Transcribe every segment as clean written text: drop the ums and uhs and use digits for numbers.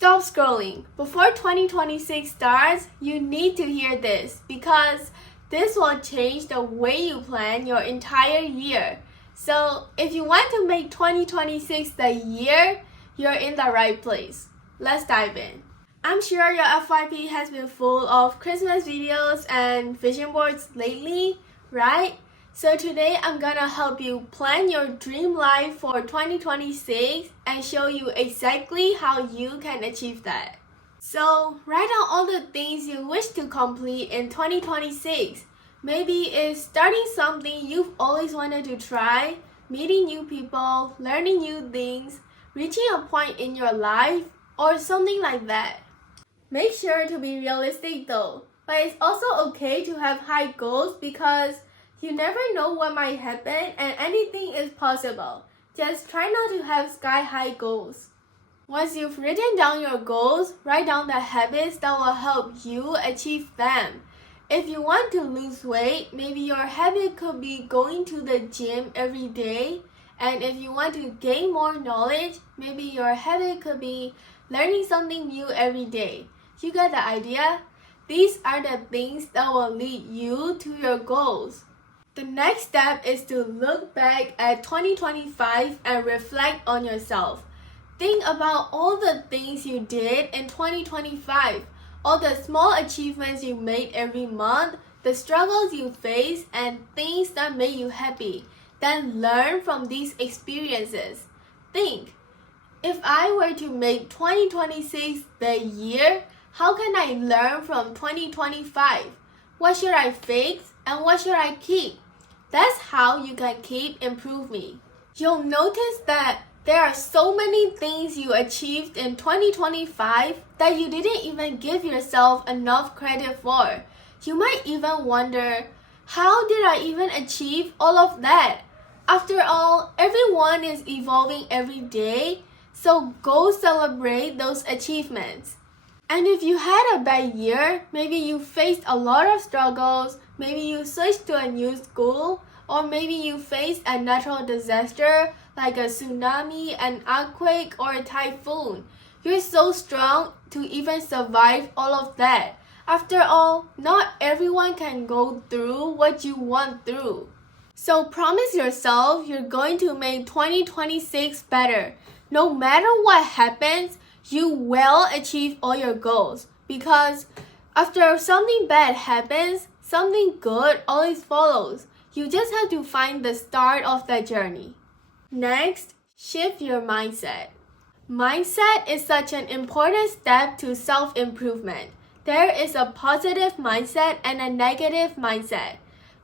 Stop scrolling. Before 2026 starts, you need to hear this because this will change the way you plan your entire year. So, if you want to make 2026 the year, you're in the right place. Let's dive in. I'm sure your FYP has been full of Christmas videos and vision boards lately, right? So today I'm gonna help you plan your dream life for 2026 and show you exactly how you can achieve that. So write down all the things you wish to complete in 2026. Maybe it's starting something you've always wanted to try, meeting new people, learning new things, reaching a point in your life, or something like that. Make sure to be realistic though, but it's also okay to have high goals because you never know what might happen and anything is possible. Just try not to have sky-high goals. Once you've written down your goals, write down the habits that will help you achieve them. If you want to lose weight, maybe your habit could be going to the gym every day. And if you want to gain more knowledge, maybe your habit could be learning something new every day. You get the idea? These are the things that will lead you to your goals. The next step is to look back at 2025 and reflect on yourself. Think about all the things you did in 2025, all the small achievements you made every month, the struggles you faced, and things that made you happy. Then learn from these experiences. Think, if I were to make 2026 the year, how can I learn from 2025? What should I fix and what should I keep? That's how you can keep improving. You'll notice that there are so many things you achieved in 2025 that you didn't even give yourself enough credit for. You might even wonder, how did I even achieve all of that? After all, everyone is evolving every day, so go celebrate those achievements. And if you had a bad year, maybe you faced a lot of struggles, maybe you switched to a new school, or maybe you faced a natural disaster like a tsunami, an earthquake, or a typhoon. You're so strong to even survive all of that. After all, not everyone can go through what you went through. So promise yourself you're going to make 2026 better. No matter what happens, you will achieve all your goals because after something bad happens, something good always follows. You just have to find the start of that journey. Next, shift your mindset. Mindset is such an important step to self-improvement. There is a positive mindset and a negative mindset.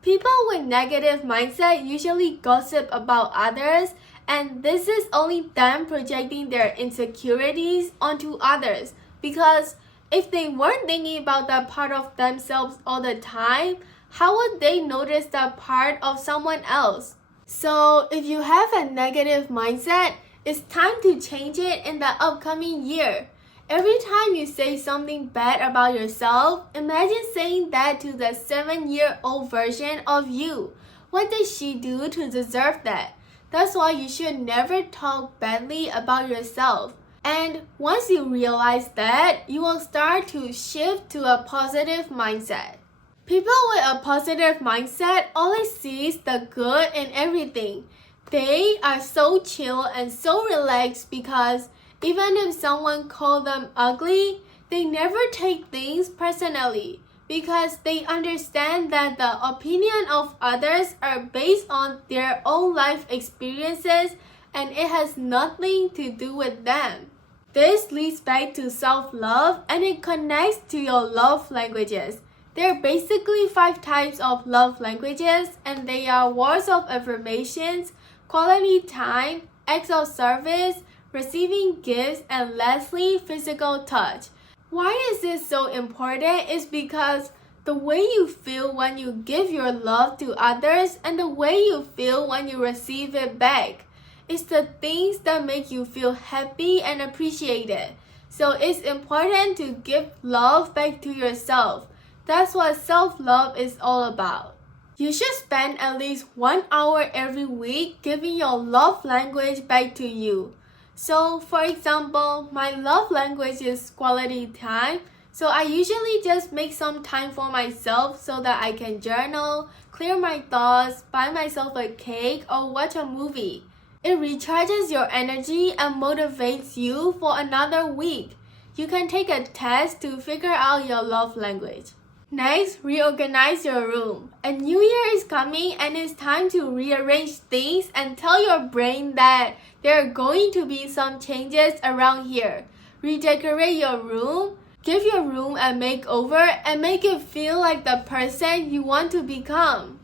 People with negative mindset usually gossip about others, and this is only them projecting their insecurities onto others because if they weren't thinking about that part of themselves all the time, how would they notice that part of someone else? So if you have a negative mindset, it's time to change it in the upcoming year. Every time you say something bad about yourself, imagine saying that to the 7-year-old version of you. What did she do to deserve that? That's why you should never talk badly about yourself. And once you realize that, you will start to shift to a positive mindset. People with a positive mindset always sees the good in everything. They are so chill and so relaxed because even if someone calls them ugly, they never take things personally because they understand that the opinion of others are based on their own life experiences and it has nothing to do with them. This leads back to self-love and it connects to your love languages. There are basically 5 types of love languages and they are words of affirmations, quality time, acts of service, receiving gifts, and lastly, physical touch. Why is this so important? Is because the way you feel when you give your love to others and the way you feel when you receive it back. It's the things that make you feel happy and appreciated. So it's important to give love back to yourself. That's what self-love is all about. You should spend at least 1 hour every week giving your love language back to you. So, for example, my love language is quality time. So I usually just make some time for myself so that I can journal, clear my thoughts, buy myself a cake, or watch a movie. It recharges your energy and motivates you for another week. You can take a test to figure out your love language. Next, reorganize your room. A new year is coming and it's time to rearrange things and tell your brain that there are going to be some changes around here. Redecorate your room, give your room a makeover, and make it feel like the person you want to become.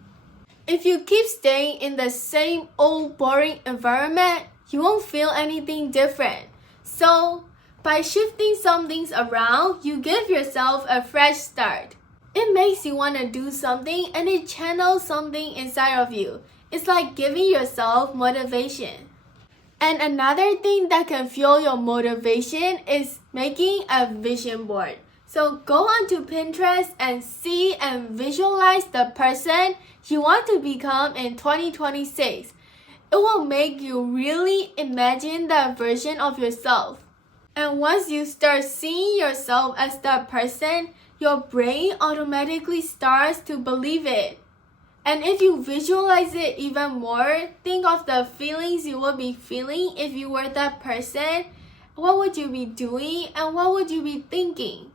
If you keep staying in the same old boring environment, you won't feel anything different. So, by shifting some things around, you give yourself a fresh start. It makes you want to do something and it channels something inside of you. It's like giving yourself motivation. And another thing that can fuel your motivation is making a vision board. So go onto Pinterest and see and visualize the person you want to become in 2026. It will make you really imagine that version of yourself. And once you start seeing yourself as that person, your brain automatically starts to believe it. And if you visualize it even more, think of the feelings you would be feeling if you were that person. What would you be doing and what would you be thinking?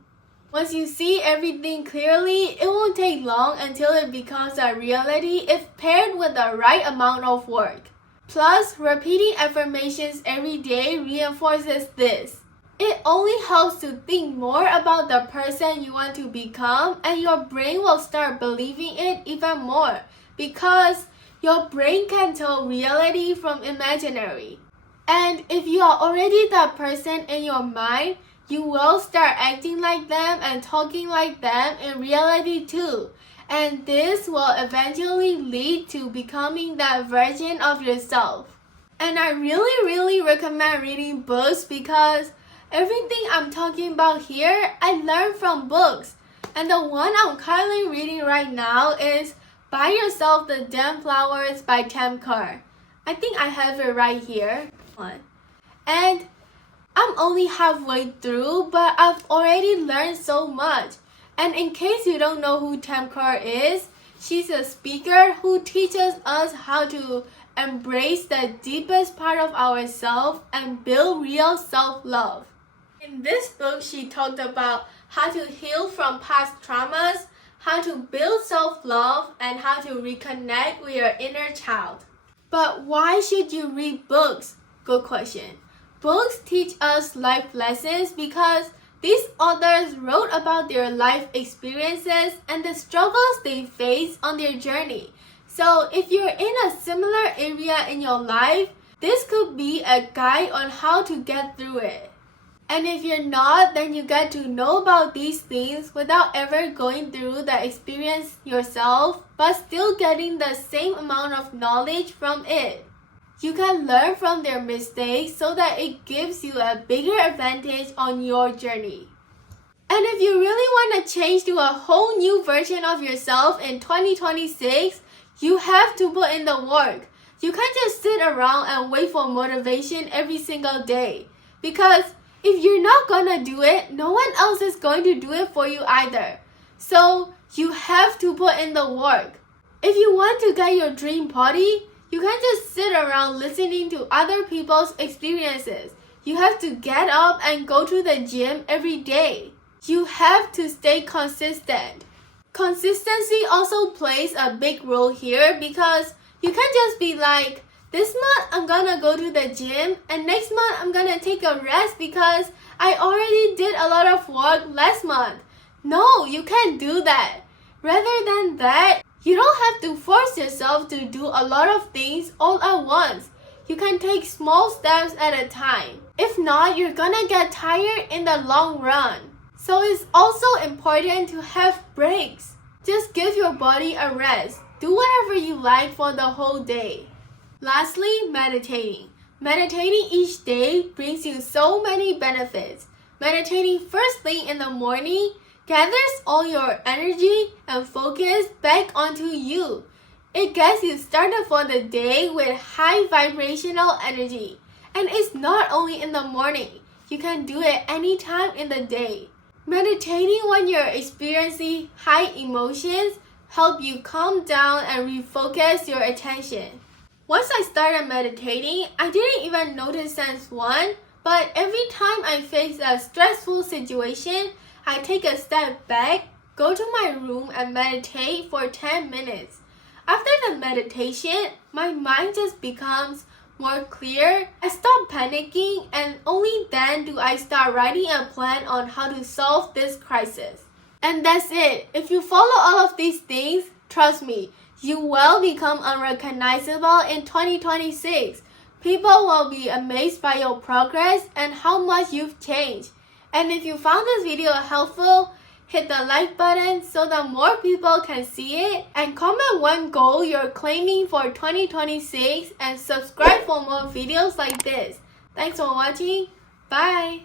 Once you see everything clearly, it won't take long until it becomes a reality if paired with the right amount of work. Plus, repeating affirmations every day reinforces this. It only helps to think more about the person you want to become, and your brain will start believing it even more because your brain can tell reality from imaginary. And if you are already that person in your mind, you will start acting like them and talking like them in reality too. And this will eventually lead to becoming that version of yourself. And I really recommend reading books because everything I'm talking about here, I learned from books. And the one I'm currently reading right now is Buy Yourself the Damn Flowers by Tam Carr. I think I have it right here. And I'm only halfway through, but I've already learned so much. And in case you don't know who Tam Carr is, she's a speaker who teaches us how to embrace the deepest part of ourselves and build real self-love. In this book, she talked about how to heal from past traumas, how to build self-love, and how to reconnect with your inner child. But why should you read books? Good question. Books teach us life lessons because these authors wrote about their life experiences and the struggles they faced on their journey. So if you're in a similar area in your life, this could be a guide on how to get through it. And if you're not, then you get to know about these things without ever going through the experience yourself, but still getting the same amount of knowledge from it. You can learn from their mistakes so that it gives you a bigger advantage on your journey. And if you really want to change to a whole new version of yourself in 2026, you have to put in the work. You can't just sit around and wait for motivation every single day. Because if you're not gonna do it, no one else is going to do it for you either. So you have to put in the work. If you want to get your dream body, you can't just sit around listening to other people's experiences. You have to get up and go to the gym every day. You have to stay consistent. Consistency also plays a big role here because you can't just be like, this month I'm gonna go to the gym and next month I'm gonna take a rest because I already did a lot of work last month. No, you can't do that. Rather than that, you don't have to force yourself to do a lot of things all at once. You can take small steps at a time. If not, you're gonna get tired in the long run. So it's also important to have breaks. Just give your body a rest. Do whatever you like for the whole day. Lastly, meditating. Meditating each day brings you so many benefits. Meditating first thing in the morning gathers all your energy and focus back onto you. It gets you started for the day with high vibrational energy. And it's not only in the morning. You can do it anytime in the day. Meditating when you're experiencing high emotions help you calm down and refocus your attention. Once I started meditating, I didn't even notice sense one, but every time I face a stressful situation, I take a step back, go to my room and meditate for 10 minutes. After the meditation, my mind just becomes more clear. I stop panicking and only then do I start writing a plan on how to solve this crisis. And that's it. If you follow all of these things, trust me, you will become unrecognizable in 2026. People will be amazed by your progress and how much you've changed. And if you found this video helpful, hit the like button so that more people can see it, and comment one goal you're claiming for 2026 and subscribe for more videos like this. Thanks for watching. Bye!